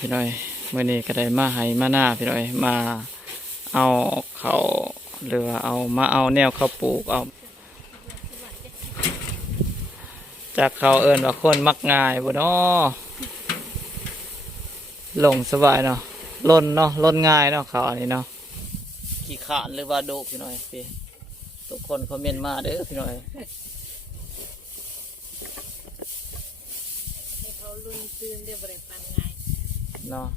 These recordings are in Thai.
พี่น้อยเมื่อนี้ก็ได้มาให้มาหน้าพี่น้อยมาเอาเขาหรือว่าเอาแนวเขาปลูกเอาจากเขาเอิ้นว่าคนมักง่ายบ่เนาะลงสบายเนาะล่นเนาะล่นง่ายเนาะเขาอันนี้เนาะขี้ขานหรือว่าดุพี่น้อยพี่ทุกคนคอมเมนต์มาเด้อพี่น้อยให้เขาลุนตื่นเดี๋ยวบริปันง่ายเนาะ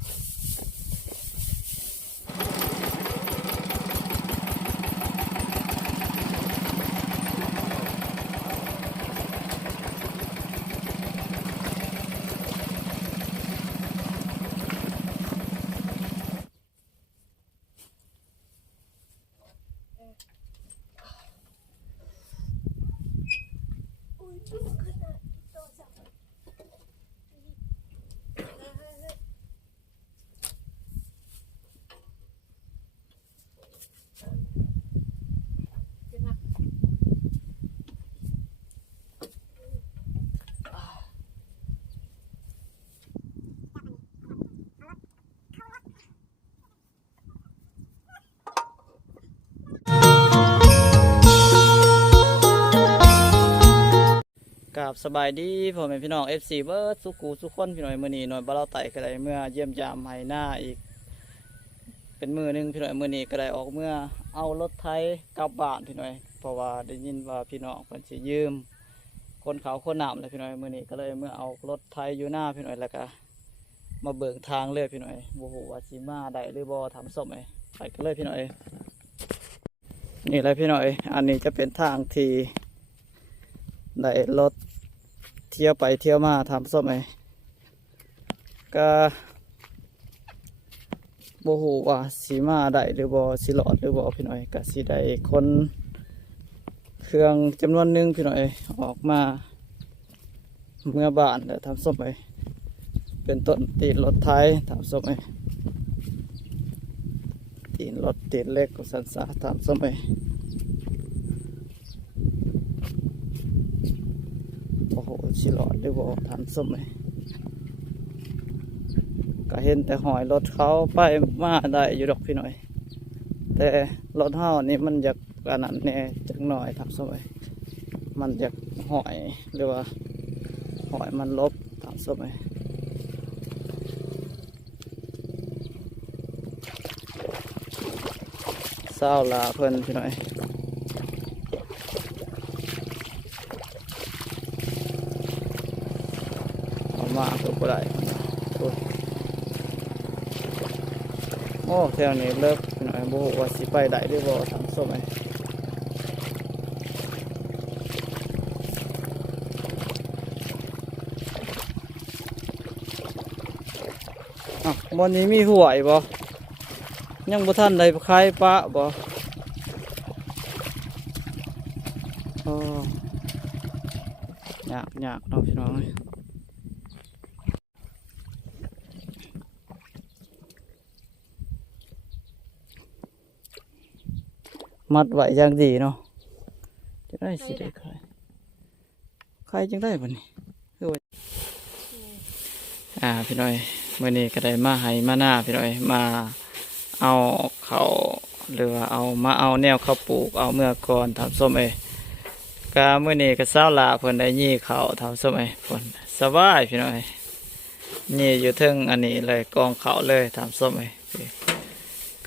กับสบายดีพ่อแม่พี่น้อง FC เบิร์ดสุกูสุขคนพี่น้อยมื้อนี้หน่อยบ่เราไต่ก็ได้เมื่อเยี่ยมยามให้หน้าอีกเป็นมื้อนึงพี่น้อยมื้อนี้ก็ได้ออกเมื่อเอารถไถกลับบ้านพี่น้อยเพราะว่าได้ยินว่าพี่น้องเพิ่นสิยืมคนเขาคนน้ำเลยพี่น้อยมื้อนี้ก็เลยเมื่อเอารถไถอยู่หน้าพี่น้อยแล้วก็มาเบิ่งทางเลยพี่น้อยบ่ฮู้ว่าสิมาได้หรือบ่ทำส้มไปกันเลยพี่น้อยนี่เลยพี่น้อยอันนี้จะเป็นทางที่ได้รถเที่ยวไปเที่ยวมาทำส้มก็บ่ฮู้ว่าสิมาได้หรือบ่สิหลอดหรือบ่พี่น้อยก็สิได้คนเครื่องจำนวนหนึ่งพี่น้อยออกมาเมื่อบ้านแล้วทำส้มเป็นต้นตีนรถไทยทำส้มตีนรถตีนเล็กก็สันสาทำส้มโอ้โหสิหลอดหรือบ่ทำส้มก็เห็นแต่หอยรถเขาไปมาได้อยู่ดอกพี่หน่อยแต่รถเฮานี่มันอยากอันนั้นแน่จักหน่อยทำส้มมันอยากหอยหรือว่าหอยมันลบทำส้มเศร้าลาเพิ่นพี่หน่อยเอามาเพื่อบ่ได้โอ้แถวนี้เลิกหน่อยบ่ว่าสิไปได้หรือบ่ทำส้มบอนนี้มีหวยบ่ยังบ่ทันได้ขายปลาบ่ยากเนาะพี่น้องมัดไว้อย่างดีเนาะจะได้สิได้ขายจังได้บ่นี่คือว่าพี่น้อยมื้อนี้ก็ได้มาให้มาหน้าพี่น้อยมาเอาเขาหรือว่าเอาแนวเขาปลูกเอาเมื่อก่อนทำส้มก็มื้อนี้ก็เช้าลาเพิ่นได้ยี่เขาทำส้มเพิ่นสบายพี่น้อยนี่อยู่เทิงอันนี้เลยกองเขาเลยทำส้ม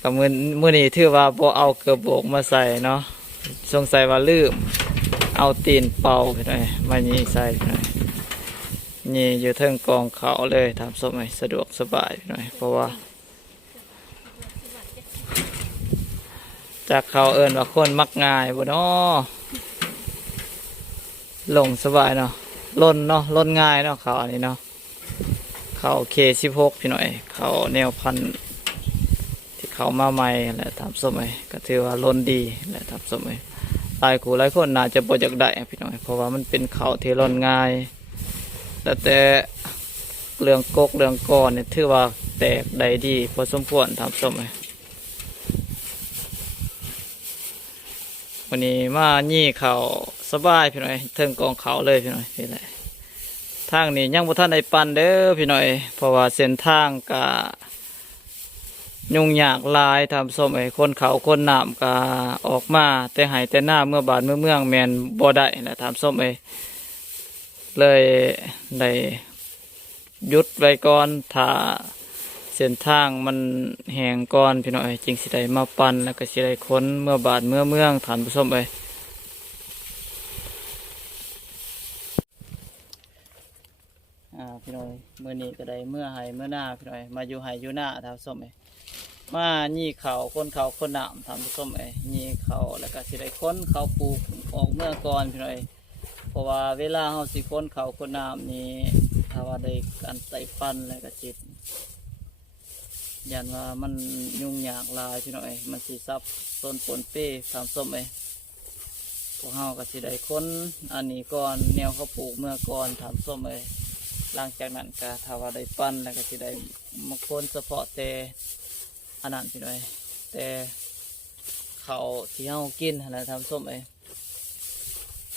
ก็มื้อนี้ถือว่าบ่เอาเกลือโบกมาใส่เนาะสงสัยว่าลืมเอาตีนเป่าพี่น้อยมายี่ใส่พี่น้อยนี่อยู่เทิงกองเขาเลยทำส้มสะดวกสบายพี่น้อยเพราะว่าจากเขาเอิ้นว่าคนมักง่ายบ่เนาะลงสบายเนาะล่นเนาะล่นง่ายเนาะเขาอันนี้เนาะเขาK16พี่น้อยเขาแนวพันธุ์ที่เขามาใหม่และทำส้มก็ถือว่าล่นดีและทำส้มหลายคู่หลายคนน่าจะบ่อยากได้พี่น้อยเพราะว่ามันเป็นเขาที่ล่นง่ายแต่เรื่องกกเรื่องก้อนเนี่ยถือว่าแตกได้ดีพอสมควรทำส้มวันนี้มายี่เขาสบายพี่น้อยเทิงกองเขาเลยพี่น้อยนี่แหละท ทางนี้ยังบ่ทันได้ปั่นเด้อพี่น้อยเพราะว่าเส้นทางก็ยุ่งยากหลายทำส้มคนเขาคนน้ำก็ออกมาแต่ไห้แต่หน้าเมื่อบาดเมื่อเมืองแมนบ่ได้นะทำส้มเลยได้หยุดไว้ก่อนถ้าเส้นทางมันแห้งก่อนพี่น้อยจึงสิได้มาปั่นแล้วก็สิได้คนเมื่อบาดเมื่อเมืองทานผู้ส้มพี่น้อยเมื่อนี้ก็ได้เมื่อไห้เมื่อหน้าพี่น้อยมาอยู่ไห้อยู่หน้าทำส้มมายี่เขาคนหนามทำส้มยี่เขาแล้วก็สิได้ค้นเขาปลูกออกเมื่อก่อนพี่น้อยเพราะว่าเวลาเขาสิค้นเขาคนหนามนี้ถ้าว่าได้การใส่ฟันแล้วก็จิตยันว่ามันยุ่งยากหลายพี่น้อยมันสิซับต้นปนเป้ทำส้มพวกเขาก็สิได้ค้นอันนี้ก่อนแนวเขาปลูกเมื่อก่อนทำส้มหลังจากนั้นก็ถ้าว่าได้ปั้นแล้วก็สิได้มาค้นเฉพาะแต่อันนั้นพี่น้อยแต่เขาที่เฮากินอะไรทำส้ม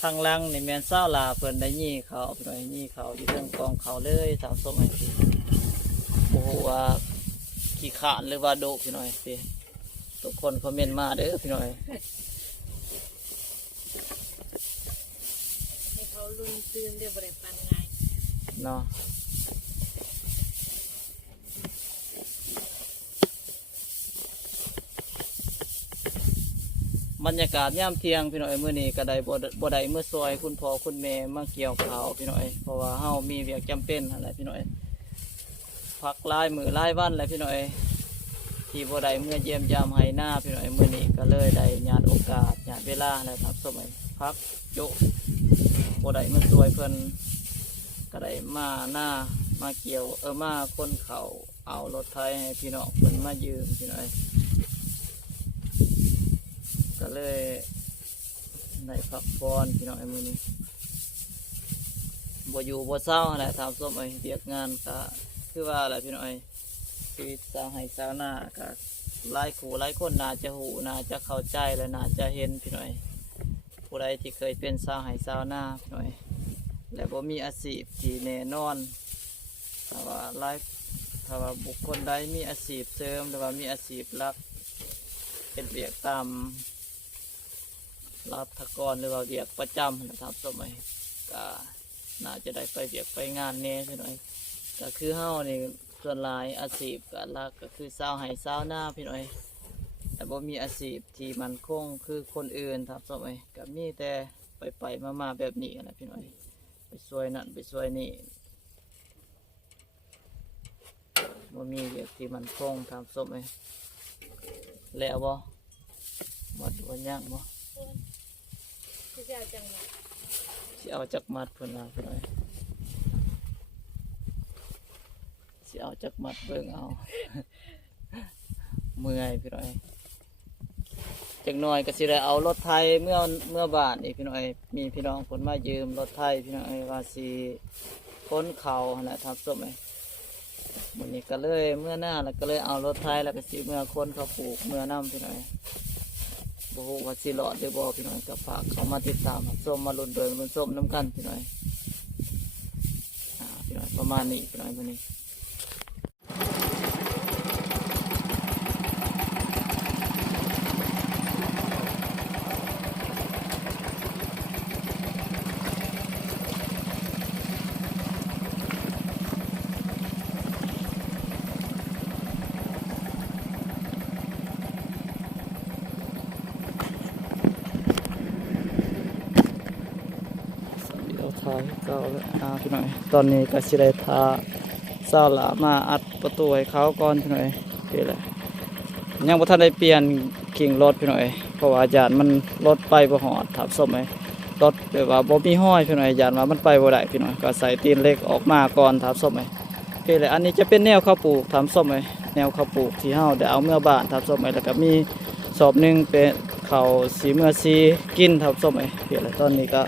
ทางลังในแมนเศร้าลาเพิ่นได้ยี่เขาพี่น้อยยี่เขาอยู่เรื่องกองเขาเลยทำส้มโอ้โหว่าขี้ขานหรือว่าโดพี่น้อยสิทุกคนคอมเมนต์มาเด้อพี่น้อยให้เขาลุนตื่นเดี๋ยวบ่ได้ปันง่ายเนาะบรรยากาศย่ำเที่ยงพี่น้อยมื้อนี้ก็ได้บ่ได้เมื่อซอยคุณพ่อคุณแม่มาเกี่ยวข้าวพี่น้อยเพราะว่าเฮามีเวียกจำเป็นอะไรพี่น้อยพักหลายมื้อหลายวันแล้วพี่น้อยที่บ่ได้เมื่อเยี่ยมยามให้หน้าพี่น้อยมื้อนี้ก็เลยได้ญาติโอกาสญาติเวลาแล้วครับสมัยพักโยบ่ได้เมื่อซอยเพิ่นก็ได้มาหน้ามาเกี่ยวมาคนเขาเอารถไถให้พี่น้องเพิ่นมายืมพี่น้อยก็เลยได้พักผ่อนพี่น้องมื้อนี้บ่อยู่บ่เศร้าแหละทำส้มเรียกงานก็คือว่าแหละพี่น้องชีวิตสาวให้สาวหน้าก็หลายคู่หลายคนน่าจะหูน่าจะเข้าใจและน่าจะเห็นพี่น้องผู้ใดที่เคยเป็นสาวให้สาวหน้าพี่น้องและบ่มีอาชีพที่แน่นอนถ้าว่าบุคคลใดมีอาชีพเสริมหรือว่ามีอาชีพหลักเป็นเวียกตามรัฐกรหรือว่าเวียกประจำนะครับสมัยก็น่าจะได้ไปเวียกไปงานแน่พี่น้อยก็คือเฮานี่ส่วนหลายอาชีพก็หลักก็คือสาวให้สาวหน้าพี่น้อยแต่บ่มีอาชีพที่มันคงคือคนอื่นครับสมัยก็มีแต่ไปมาแบบนี้นะพี่น้อยไปช่วยนั่นไปช่วยนี่บ่มีเวียกที่มันคงครับสมัยแล้วบ่หมดวันย่างบ่ที่จะจังหวะสิเอาจักมัดเพิ่นว่าพี่น้อยสิเอาจักมัดเบิ่งเอา เมื่อยพี่น้อยจักหน่อยก็สิได้เอารถไถเมื่อบ้านนี่พี่น้อยมีพี่น้องคนมายืมรถไถพี่น้อยว่าสิค้นเขาหั่นแหละครับส้มมื้อนี้ก็เลยเมื่อหน้าแล้วก็เลยเอารถไถแล้วก็สิเมื่อคนเขาปลูกเมื่อน้ำพี่น้อยบ่ฮู้ว่าสิรอดหรือบ่พี่น้อยก็ฝากเขามาติดตามส้มมาลุ้นเบิ่งลุ้นส้มน้ำกันพี่น้อยพี่น้อยประมาณนี้พี่น้อยมื้อนี้ทาเก่าแล้วพี่หน่อยตอนนี้ก็สิได้ทาเศร้าหลามาอัดประตูให้เขาก่อนพี่หน่อยนี่แหละยังบ่ทันได้เปลี่ยนกิ่งรถพี่หน่อยเพราะว่าญาติมันรถไปบ่ฮอดทับส้มรถแบบว่าบ่มีห้อยพี่หน่อยญาติว่ามันไปบ่ได้พี่หน่อยก็ใส่ตีนเล็กออกมาก่อนทับส้มนี่แหละอันนี้จะเป็นแนวข้าวปลูกทำส้มแนวข้าวปลูกที่เฮาได้เอาเมื่อบ้านทับส้มแล้วก็มีสอบนึงเป็นข้าวสีเมื่อสีกินทับส้มนี่แหละตอนนี้ก็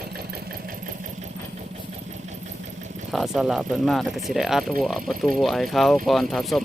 ถ้าสลับเพิ่นมาแล้วก็สิได้อัดหัวประตูหัวให้เขาก่อนทับส้ม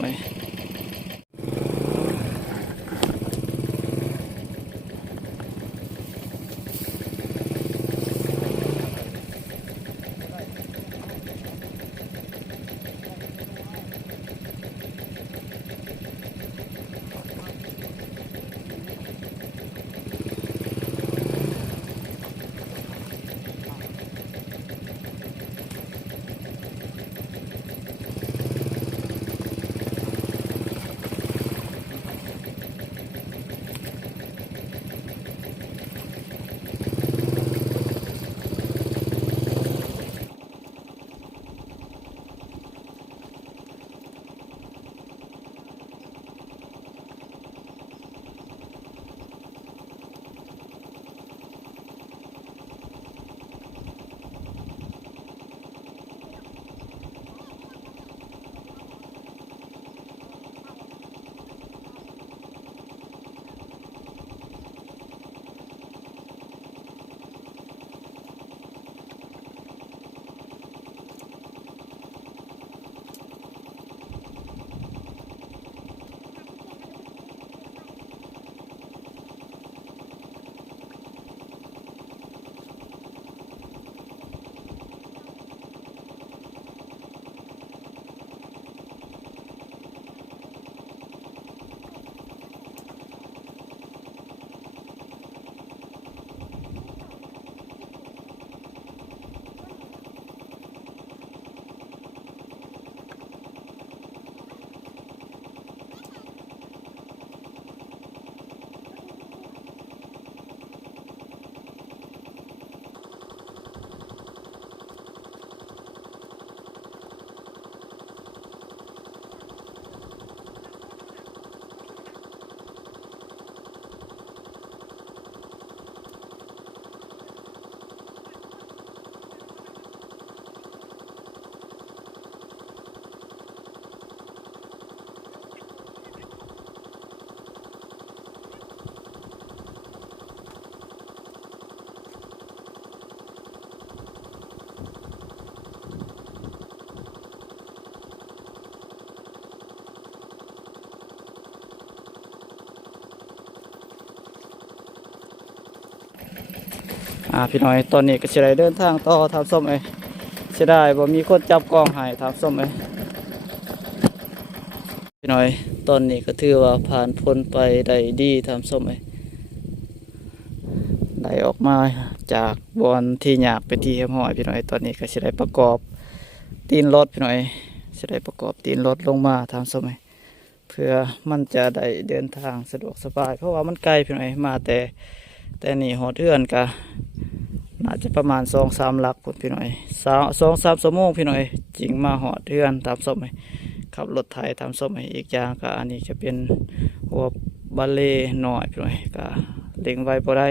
พี่น้อยตอนนี้ก็สิได้เดินทางต่อทำส้มเอ้ยเสียดายบ่มีคนจับกล้องให้ทำส้มเอ้ยพี่น้อยตอนนี้ก็ถือว่าผ่านพ้นไปได้ดีทำส้มเอ้ยได้ออกมาจากบอนที่ยากเป็นที่เรียบร้อยพี่น้อยตอนนี้ก็สิได้ประกอบตีนรถพี่น้อยสิได้ประกอบตีนรถลงมาทำส้มเอ้ยเพื่อมันจะได้เดินทางสะดวกสบายเพราะว่ามันไกลพี่น้อยมาแต่นี่หอเทือนกะน่าจะประมาณ2-3 หลักพุ่นพี่น้อย2-3 ชั่วโมงพี่น้อยจริงมาหอเทือนตามส้มเลยขับรถไถตามส้มเลยอีกอย่างก็อันนี้จะเป็นหัวบัลเล่หน่อยพี่น้อยก็เล็งไว้บ่ได้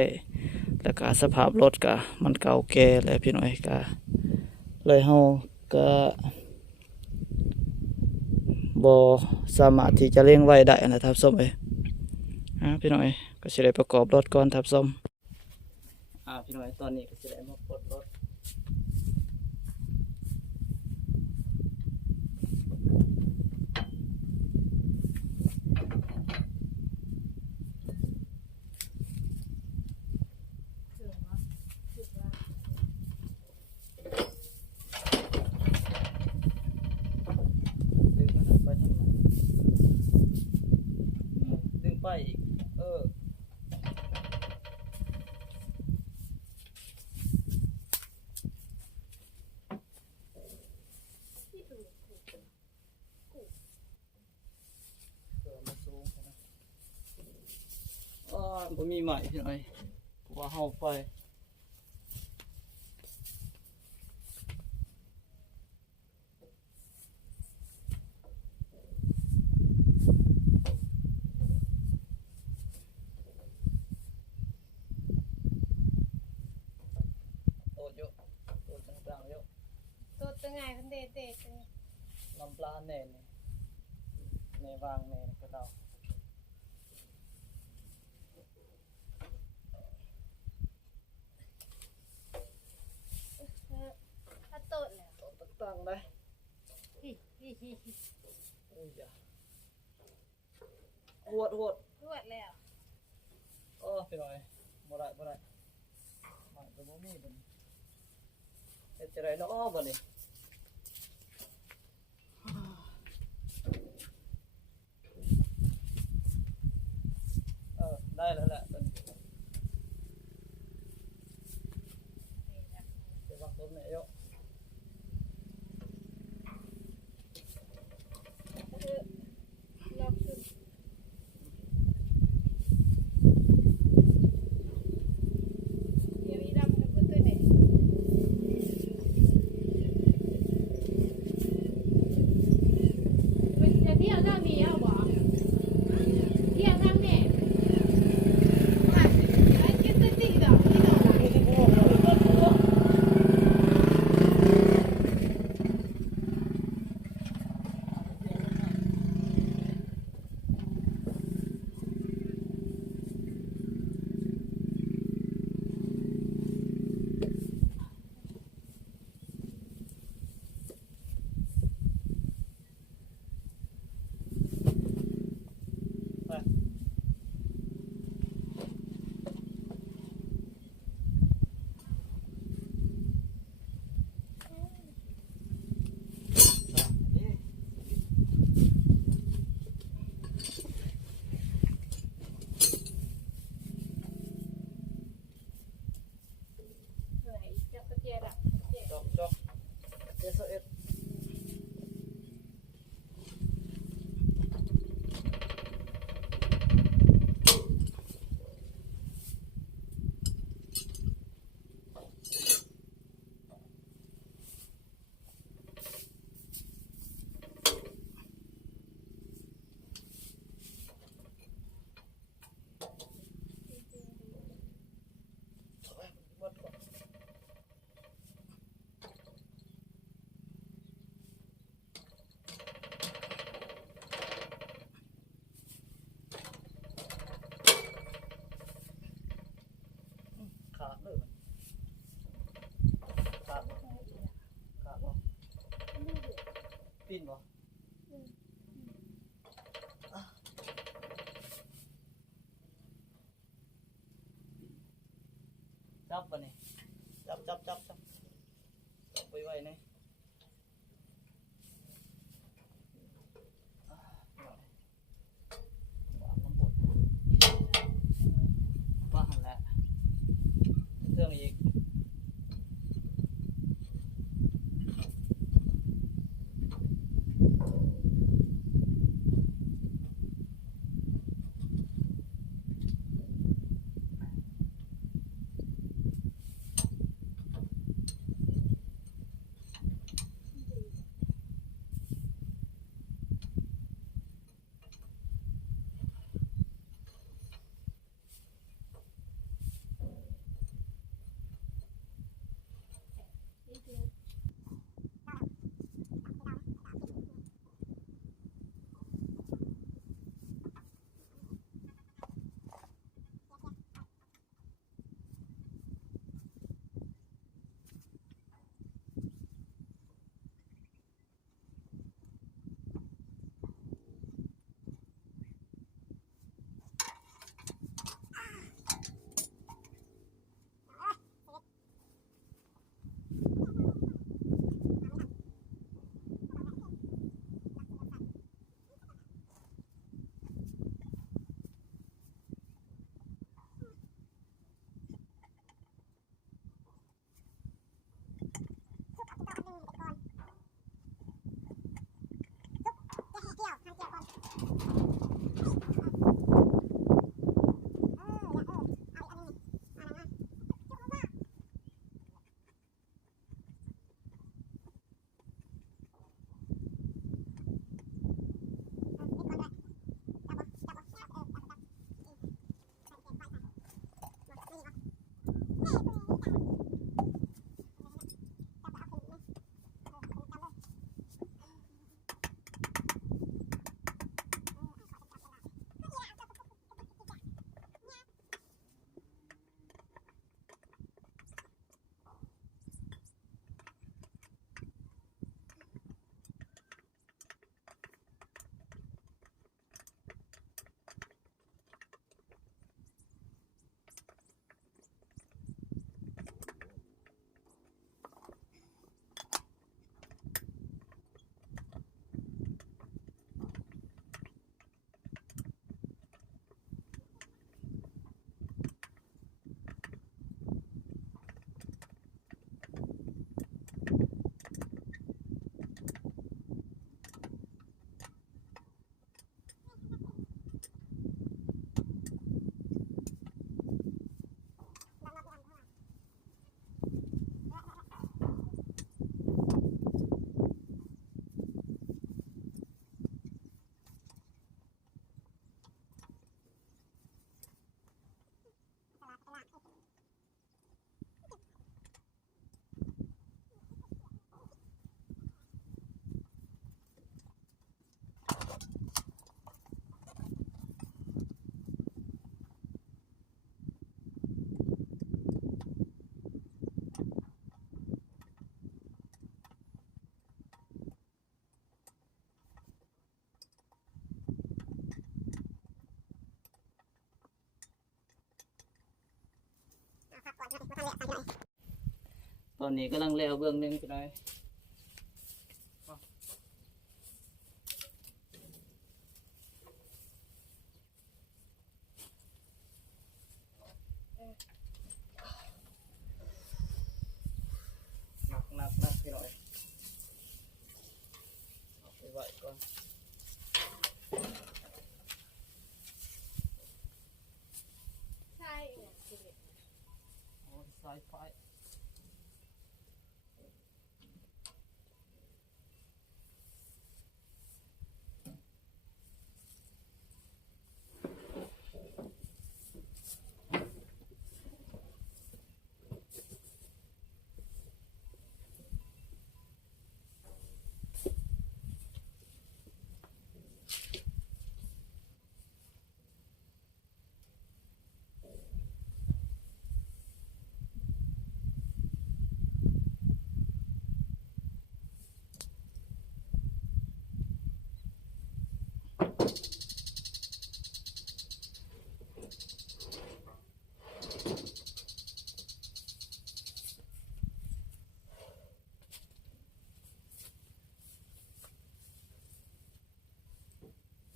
แล้วก็สภาพรถก็มันเก่าแก่แล้วพี่น้อยก็เลยเฮาก็บ่สามารถที่จะเล็งไว้ได้นะครับส้มเลยพี่น้อยก็สิได้ประกอบรถก่อนทับส้มพี่น้อยตอนนี้ก็สิได้มาปลดรถดึงมันไปทางไหนดึงไปอีกมาสูงนะบ่มีใหม่พี่น้อยว่าเฮาไปโตเยอะโตต่างๆเยอะ ตัวตั้งไงคันเดเตะจัง ลำปลาแน่นี่ในวางแน่ก็เรา ถ้าโตดแล้ว โตตั้งๆได้ ฮิฮิฮิฮิ อุ้ยอย่าหวด รวดแล้ว พี่น้อยบ่ได้มันก็บ่มีบัดนี้เฮ็ดจังไดเนาะบัดนี้ได้แล้วแหละตอนนี้เดี๋ยวว่าต้นแม่เยอะ รอบชุดเดี๋ยวอีดำกับเพื่อนตัวไหนมันจะเที่ยวทางนี้เอาบ่เที่ยวทางนี้ไอ้กินตัวจริงดอกนี่ดอก ไปไหนจับกระเจี๊ยบอ่ะเจี๊ยบ จอกSOSขาดเลยขาดบ่ปีนบ่จับบ่นี่ จับไปไว้นี่ว่าหันแล้วเครื่องอีกตอนนี้กำลังแล้วเบื้องหนึงพี่น้อยนักพี่น้อยเอาไปไว้ก่อนใช่ เอาสายไฟ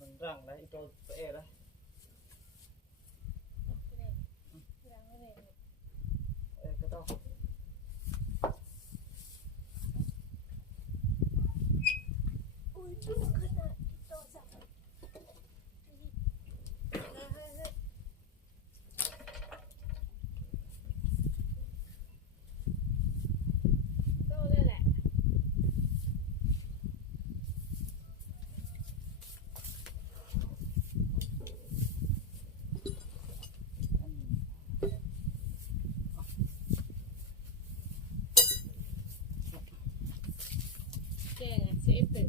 มันร่างแล้วอีตัวเอ๋แล้ว ก็ต้องอุ้ยดูขนาดที่โตสับโตได้แหละแกงอ่ะเซฟเป็น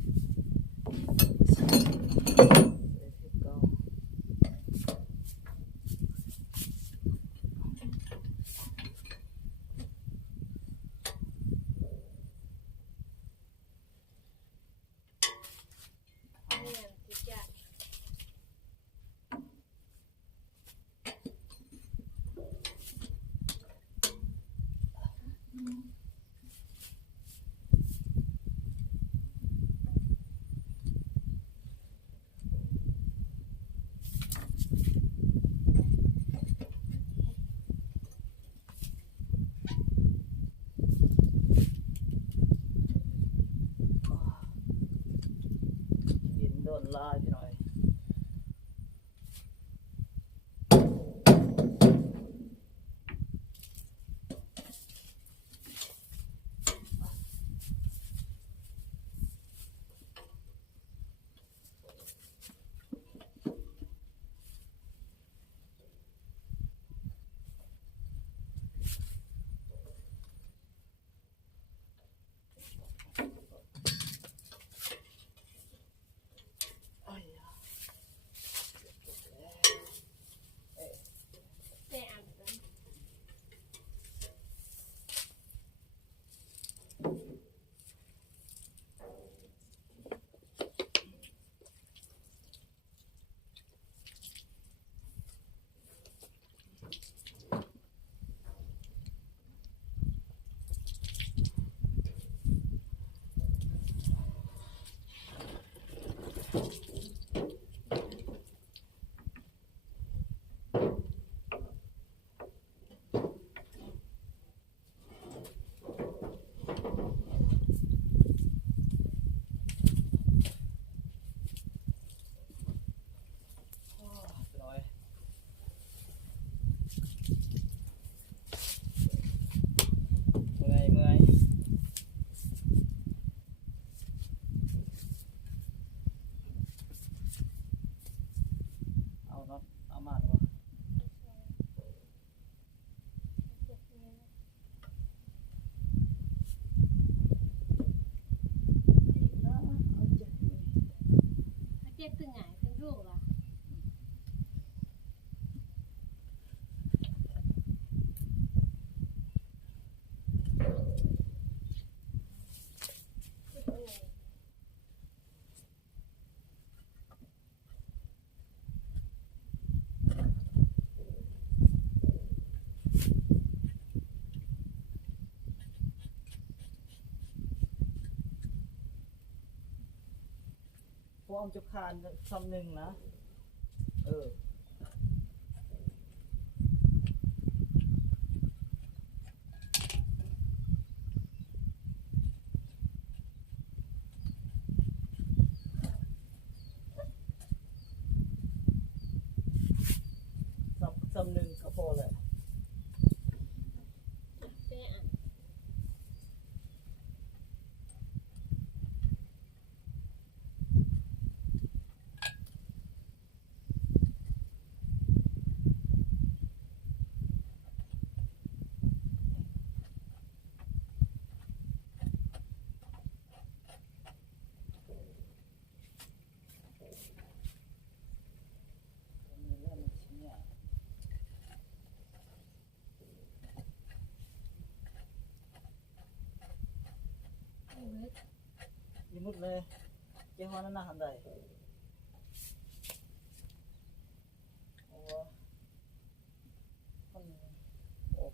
เนี่ยจิตใจดินโดนลายพี่หน่อยแต่อ่านกันพี่หน่อยเมื่อยเอาน็อตเอามาดีกว่าเอาเจ็บนี่ ถ้าเจ็บตึงไงตึงรูกล่ะพวกจะคานคำหนึ่งนะเออคำหนึ่งก็พอแหละ แต่อ่าน มีเรื่องมันชิ้นเนี่ย เบิด มีมุดเลยเจ้าหัวนั่นน่ะหันใดโอ้คนโอ้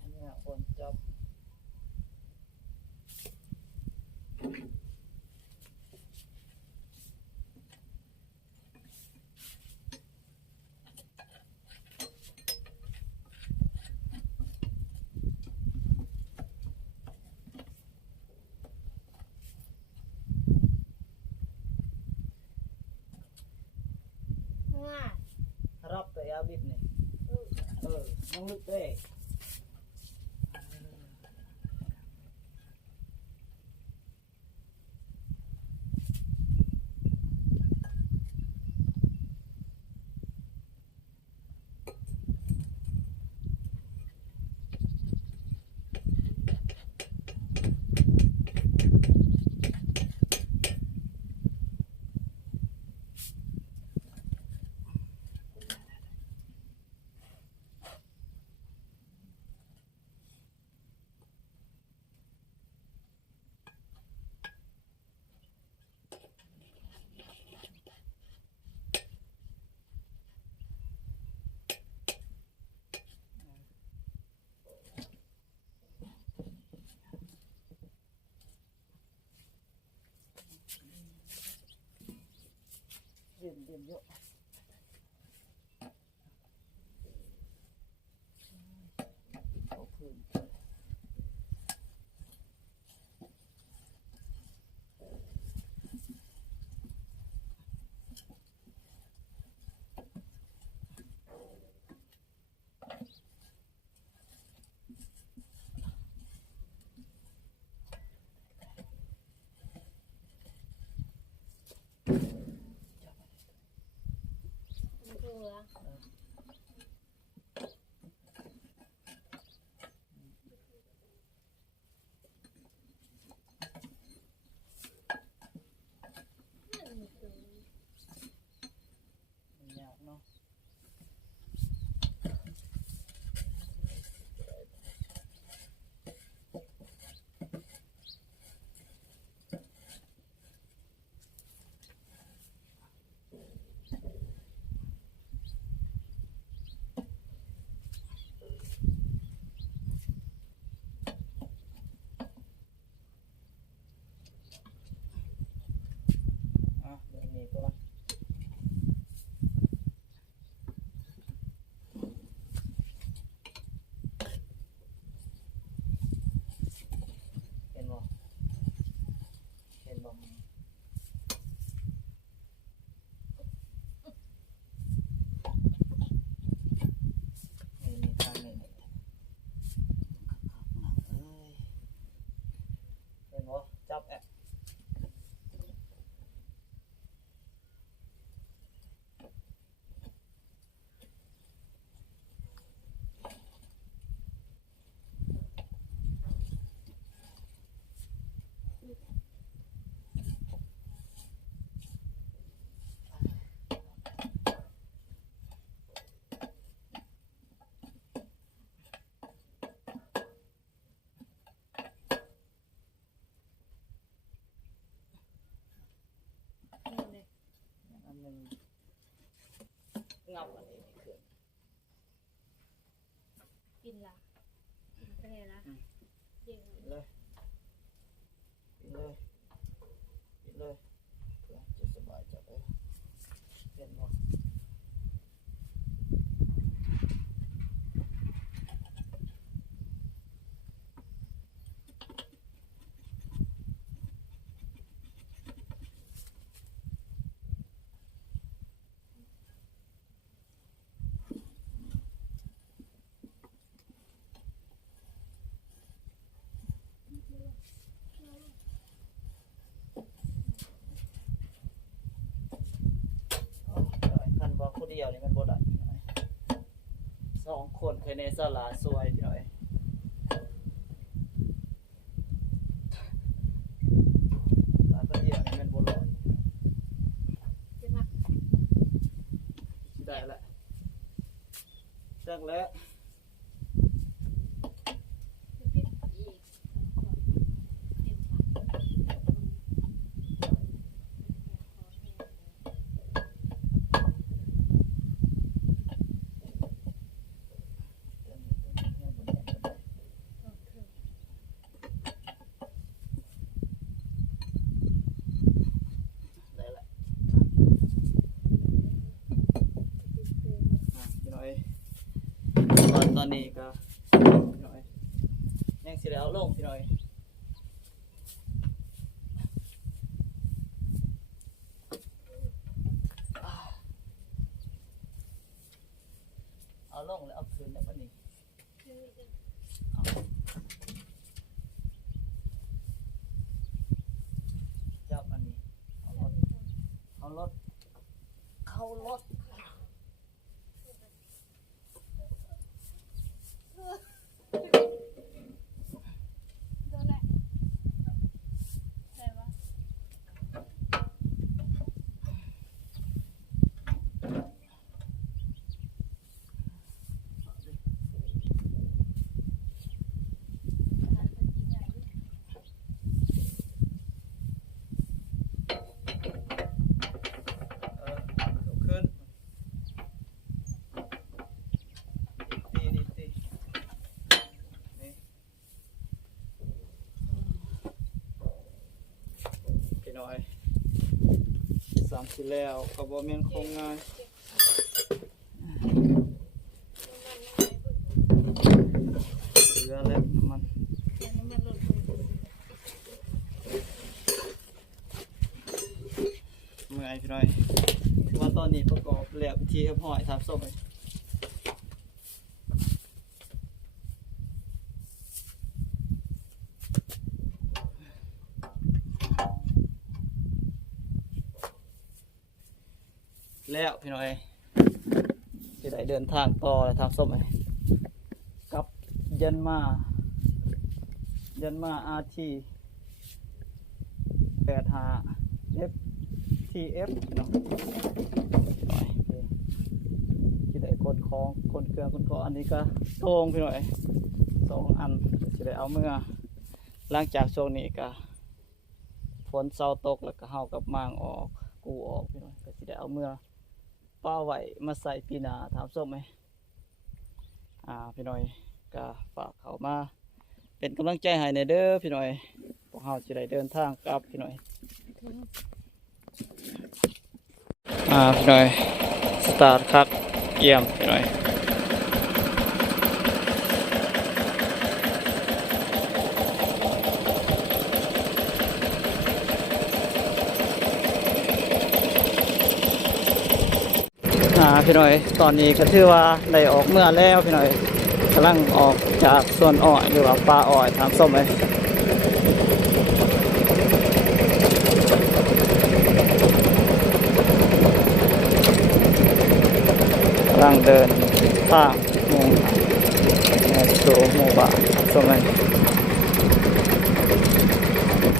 อันนี้อ่ะคนจับ แล้วบิดนี่น้องลึกเลย เด่นเยอะเอาพื้นมันยากเนาะเดี๋ยวนี้ก่อนเห็นบ่เห็นบ่นี่ทางนี้หนักเอ้ยเห็นบ่จับแอะอันหนึ่งงับอันนี้ขึ้น กินละกินคะแนนละเย็น ปิดเลยปิดเลยปิดเลยเพื่อจะสบายใจเลยเห็นบ่คันบอกผู้เดียวนี่มันบ่ได้สองคนเคยในสลาสวยพี่น้อยหลานผู้เดียวนี่มันบ่รอด เจ็บมาก ได้แล้วจักแล้ว พิษอีกเจ็บมากได้แล้วพี่น้อยตอนนี้ก็พี่น้อยยังสิแล้วลงพี่น้อย ลงแล้วเอาคืนได้ปะนี่จับอันนี้เอารถเข้ารถน้อยสามสิแล้วกับบอเมนคงง่ายเรือแล้วน้ำมันเมื่อยพี่น้อยว่าตอนนี้ประกอบแล้ววิธีหอยทับส้มแล้วพี่น้อยจะได้เดินทางต่อเลยทางส้มกับยันมาRT 85 FTF เนาะจะได้กดของกดเครื่องกดอันนี้ก็โต้งพี่น้อย2 อันจะได้เอาเมื่อหลังจากช่วงนี้ก็ฝนเศร้าตกแล้วก็เฮากับมางออกกูออกพี่น้อยก็จะได้เอาเมื่อป้าไหวมาใส่ปีนาถามส้มไหมพี่น้อยก็ฝากเขามาเป็นกำลังใจให้ในเด้อพี่น้อยพวกเราจะได้เดินทางกลับพี่น้อยพี่น้อยสตาร์ทคักเยี่ยมพี่น้อยพี่น้อยตอนนี้ก็ถือว่าได้ออกเมื่อแล้วพี่น้อยกำลังออกจากส่วนอ้อยหรือว่าปลาอ้อยทางส้มเลยกำลังเดินทางมุ่งสู่หมู่บ้านส้มเลย